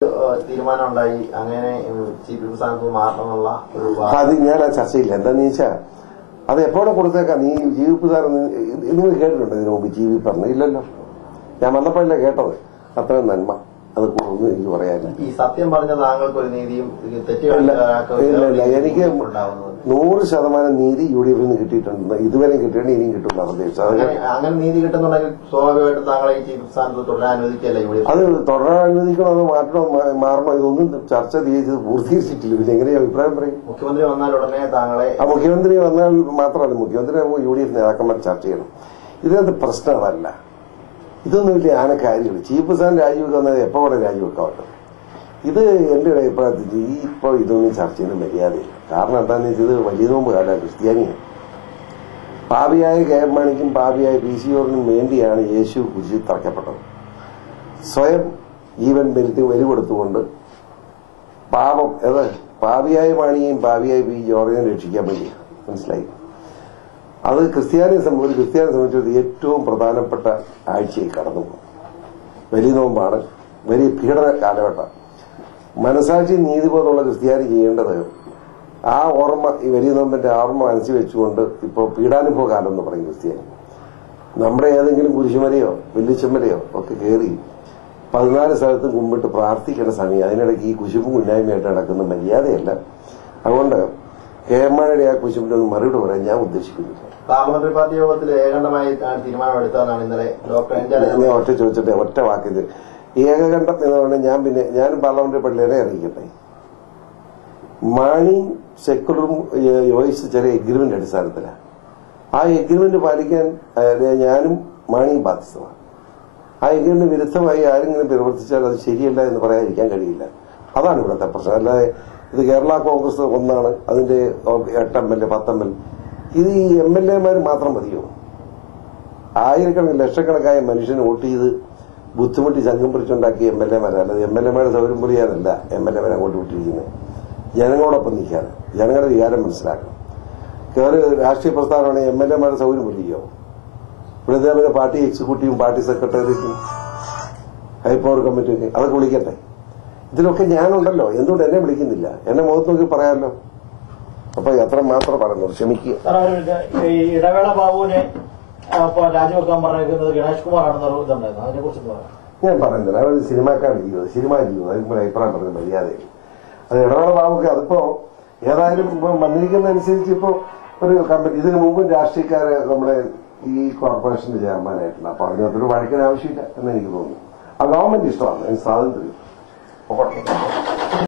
തീരുമാനമുണ്ടായി അങ്ങനെ chief whip സ്ഥാനത്ത് മാറണമെന്നുള്ള ഒരു അത് ഞാൻ ആ ചർച്ചയില്ല. എന്താന്ന് ചോദിച്ചാൽ അത് എപ്പോഴും കൊടുത്തേക്കാം. നീ ചീഫ് വിപ്പ് സാർ നിങ്ങൾ കേട്ടിട്ടുണ്ടോ ഇതിനു മുമ്പ് ചീഫ് വിപ്പ് പറഞ്ഞു? ഇല്ലല്ലോ. ഞാൻ വന്നപ്പോഴല്ലേ കേട്ടത്. അത്രയും നന്മ അത് ഒന്നും എനിക്ക് പറയാനില്ല. ഈ സത്യം പറഞ്ഞ താങ്കൾക്ക് ഒരു നീതിയും ഇല്ല. എനിക്ക് 100% നീതി UDF കിട്ടിയിട്ടുണ്ട്. ഇതുവരെ കിട്ടിയിട്ട് ഇനിയും കിട്ടുന്ന പ്രതീക്ഷ. അങ്ങനെ നീതി കിട്ടുന്നുണ്ടെങ്കിൽ സ്വാഭാവികമായിട്ടും താങ്കളെ ഈ ചീഫ് സ്ഥാനത്ത് തുടരാൻ അനുവദിക്കല്ലേ? അത് തുടരാൻ അനുവദിക്കണോ അതോ മാറണോ ഇതൊന്നും ചർച്ച ചെയ്ത് പൂർത്തീകരിച്ചിട്ടില്ല. പിന്നെ എങ്ങനെയാ അഭിപ്രായം പറയും? മുഖ്യമന്ത്രി വന്നാൽ ഉടനെ താങ്കളെ മുഖ്യമന്ത്രി വന്നാൽ മാത്രമല്ല, മുഖ്യമന്ത്രി UDF നേതാക്കന്മാർ ചർച്ച ചെയ്യണം. ഇതിനകത്ത് പ്രശ്നം അതല്ല. ഇതൊന്നും വലിയ കാര്യങ്ങൾ. ചീഫ് സ്ഥാനം രാജിവെക്കുക വന്നാൽ എപ്പോൾ കൂടെ രാജിവെക്കാൻ പറ്റും? ഇത് എന്റെ ഒരു അഭിപ്രായത്തിൽ ഇപ്പോൾ ഇതൊന്നും ചർച്ച ചെയ്യുന്ന മര്യാദയില്ല. കാരണം എന്താണെന്ന് വെച്ചാൽ ഇത് വലിയ നോമ്പ് കാലമാണ്. ക്രിസ്ത്യാനിയാണ്. പാപിയായ KM മാണിക്കും പാപിയായ PC ജോർജിനും വേണ്ടിയാണ് യേശു കുരിശിൽ തറയ്ക്കപ്പെട്ടത്. സ്വയം ജീവൻ ബലി കൊടുത്തുകൊണ്ട് പാപം പാപിയായ മാണിയെയും പാപിയായ PC ജോർജിനെയും രക്ഷിക്കാൻ വേണ്ടിയാണ്. മനസ്സിലായി? അത് ക്രിസ്ത്യാനിയെ സംബന്ധിച്ചത് ഏറ്റവും പ്രധാനപ്പെട്ട ആഴ്ചയിൽ കടന്നു പോകും. വലിയ നോമ്പാണ്. വലിയ പീഡന കാലഘട്ടം. മനസാക്ഷി നീതിബോധമുള്ള ക്രിസ്ത്യാനി ചെയ്യേണ്ടത് ആ ഓർമ്മ, ഈ വലിയ നോമ്പിന്റെ ഓർമ്മ മനസ്സിൽ വെച്ചുകൊണ്ട് ഇപ്പോൾ പീഡാനുഭവ കാലം എന്ന് പറയും ക്രിസ്ത്യാനി. നമ്മുടെ ഏതെങ്കിലും കുരിശുമലയോ വെല്ലിച്ചമലയോ ഒക്കെ കയറി 14 സ്ഥലത്ത് കുമ്പിട്ട് പ്രാർത്ഥിക്കേണ്ട സമയം. അതിനിടയ്ക്ക് ഈ കുശുമ്പും കുന്നായ്മയായിട്ട് നടക്കുന്ന മര്യാദയല്ല. അതുകൊണ്ട് KM മാണിയുടെ ആ കുശുമ്പിന്റെ ഒന്ന് മറുപടി പറയാൻ ഞാൻ ഉദ്ദേശിക്കുന്നില്ല. പാർലമെന്ററി പാർട്ടി യോഗത്തിൽ ഏകണ്ഠമായി തീരുമാനമെടുത്തതാണ് ഇന്നലെ ഞാൻ ഒറ്റ ചോദിച്ചിട്ട് ഒറ്റ വാക്കിത് ഏകകണ്ഠം എന്ന് പറഞ്ഞാൽ ഞാനും പാർലമെന്ററി പള്ളിയെ അറിയിക്കട്ടെ. മാണിയും സെക്യുലറും യോജിച്ച ചെറിയ എഗ്രിമെന്റ് അടിസ്ഥാനത്തിലാണ്. ആ എഗ്രിമെന്റ് പാലിക്കാൻ ഞാനും മാണിയും ബാധ്യസ്ഥമാണ്. ആ എഗ്രിമെന്റ് വിരുദ്ധമായി ആരെങ്കിലും പ്രവർത്തിച്ചാൽ അത് ശരിയല്ല എന്ന് പറയാതിരിക്കാൻ കഴിയില്ല. അതാണ് ഇവിടുത്തെ പ്രശ്നം. അല്ലാതെ ഇത് കേരള കോൺഗ്രസ് ഒന്നാണ്, അതിന്റെ 8 MLA 10 MLA. ഇത് ഈ MLA മാർ മാത്രം മതിയോ? ആയിരക്കണക്കിന് ലക്ഷക്കണക്കായ മനുഷ്യന് വോട്ട് ചെയ്ത് ബുദ്ധിമുട്ടി സംഘം പിടിച്ചുണ്ടാക്കിയ MLA മാരല്ല. അല്ലാതെ MLA മാരെ സൗകര്യം പൊളിയാനല്ല MLA മാരെ അങ്ങോട്ട് വിട്ടിരിക്കുന്നത്. ജനങ്ങളോടൊപ്പം നിൽക്കാണ്. ജനങ്ങളുടെ വികാരം മനസ്സിലാക്കണം. കേറി രാഷ്ട്രീയ പ്രസ്ഥാനമാണെങ്കിൽ MLA മാരെ സൗകര്യം പൊളിയോ? ഇവിടുത്തെ പാർട്ടി എക്സിക്യൂട്ടീവും പാർട്ടി സെക്രട്ടേറിയറ്റും ഹൈപ്പവർ കമ്മിറ്റിയൊക്കെ അതൊക്കെ വിളിക്കട്ടെ. ഇതിലൊക്കെ ഞാനുണ്ടല്ലോ. എന്തുകൊണ്ട് എന്നെ വിളിക്കുന്നില്ല? എന്നെ മുഖത്ത് നോക്കി പറയാമല്ലോ. അപ്പൊ എത്ര മാത്രം പറഞ്ഞു. ക്ഷമിക്കുക. ഇടവേള ബാബുവിനെ രാജിവെക്കാൻ പറഞ്ഞിരിക്കുന്നത് ഗണേഷ് കുമാറാണെന്ന് ഇതുണ്ടായിരുന്നു. അതിനെ കുറിച്ച് ഞാൻ പറയുന്നില്ല. അവർ സിനിമാക്കാരുടെ ജീവിതം, സിനിമാ ജീവിതം, അതിന് അഭിപ്രായം പറഞ്ഞ മര്യാദയിൽ അത് ഇടവേള ബാബുക്ക് അതിപ്പോ ഏതായാലും ഇപ്പൊ വന്നിരിക്കുന്നതനുസരിച്ച് ഇപ്പൊ ഒരു കമ്പനി ഇതിനു മുമ്പും രാഷ്ട്രീയക്കാരെ നമ്മുടെ ഈ കോർപ്പറേഷന്റെ ചെയർമാനായിട്ടുണ്ട്. അപ്പൊ അതിനകത്തൊരു വഴക്കിന് ആവശ്യമില്ല എന്ന് എനിക്ക് തോന്നുന്നു. ആ ഗവൺമെന്റ് ഇഷ്ടമാണ്. അതിന് സ്വാതന്ത്ര്യം.